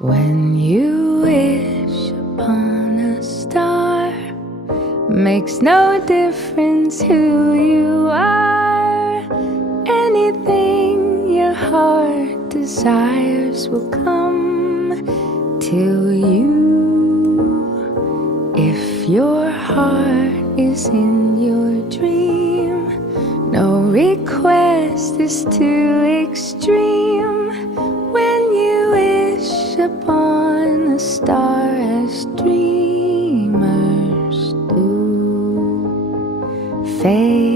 When you wish upon a star, makes no difference who you are. Anything your heart desires will come to you. If your heart is in your dream, no request is too extreme. When you wish upon a star as dreamers do, fade